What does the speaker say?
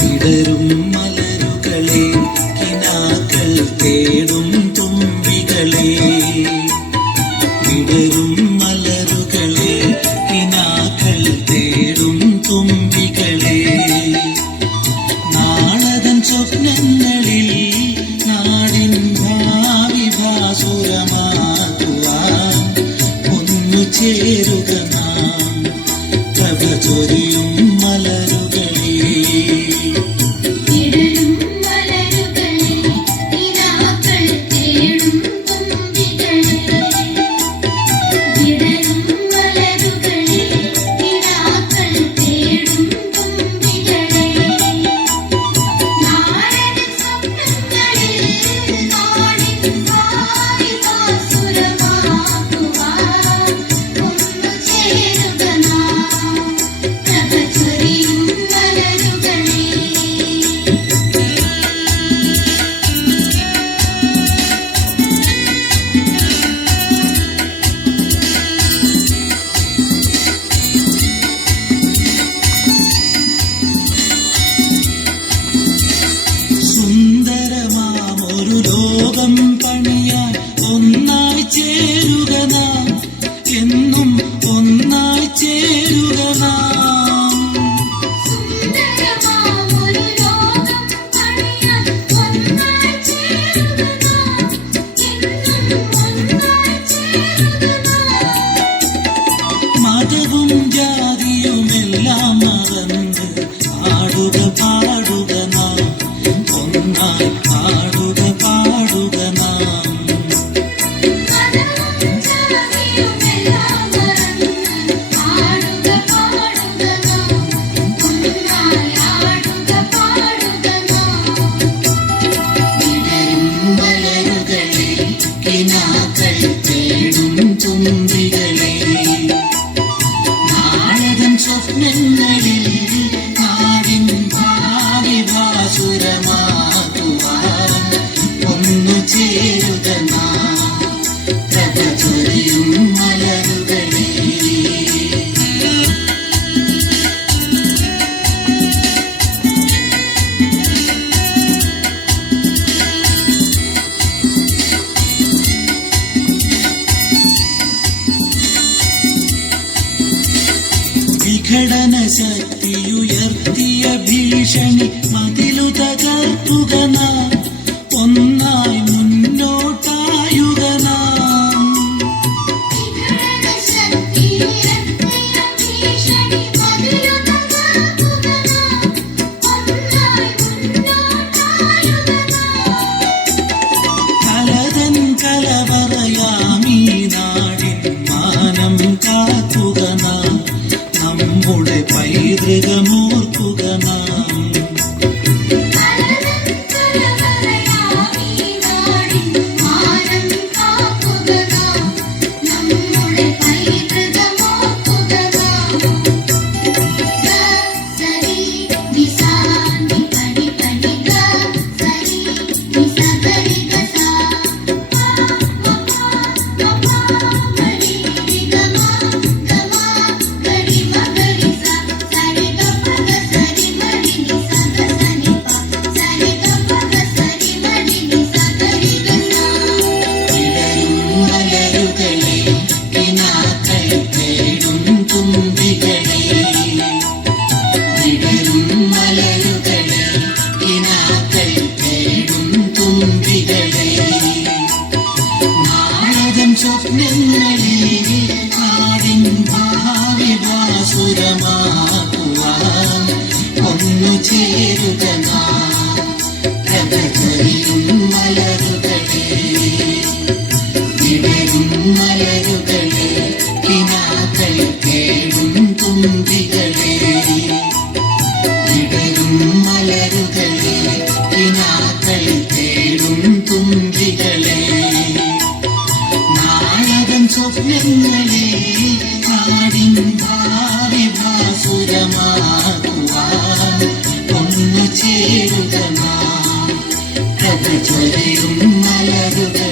വിടരും മലരുകളെ കിനാക്കൾ തേടും തുമ്പികളെ, വിടരും മലരുകളെ കിനാക്കൾ തേടും തുമ്പികളെ, നാളതൻ സ്വപ്നങ്ങളിൽ നാടിൻ ഭാവി ഭാസുരമാക്കുവാൻ ഒന്നു ചേരുക നാം, പ്രഭ ചൊരിയും മലരുകളെ. സുന്ദരമാമൊരു ലോകം പണിയാൻ ഒന്നായി ചേരുക നാം, എന്നും ഒന്നായി ചേരുക നാം. മതവും ജാതിയുമെല്ലാം മറന്ന് പാടുക പാടുക നാം, ഒന്നായി പാടുക പാടുക നാം. വിടരും മലരുകളെ കിനാക്കൾ തേടും തുമ്പികളെ, നാളതൻ സ്വപ്നങ്ങളിൽ നാടിൻ ഭാവി ഭാസുരമാക്കുവാൻ ഒന്നു ചേരുക നാം, പ്രഭ ചൊരിയും മലരുകളെ. വിഘടന ശക്തിയുയർത്തിയ ഭീഷണി മതിലു തകർക്കുക നാം, ഒന്നായി മുന്നോട്ടായുക നാം. കലതൻ കലവറയാമീ നാടിൻ മാനം കാക്കുക നാം, നമ്മുടെ പൈതൃകമോർക്കുക നാം. സ്വപ്നങ്ങളിൽ നാടിൻ ഭാവി ഭാസുരമാക്കുവാൻ ഒന്നു ചേരുക നാം, പ്രഭ ചൊരിയും മലരുകളെ. വിടരും മലരുകളെ കിനാക്കൾ തേടും തുമ്പികളെ, വിടരും മലരുകളെ കിനാക്കൾ തേടും തുമ്പികളെ, നാളതൻ സ്വപ്നങ്ങളെ നാടിൻ ഭാവി ഭാസുരമാക്കുവാൻ ഒന്നു ചേരുക നാം, പ്രഭ ചൊരിയും മലരുകളെ.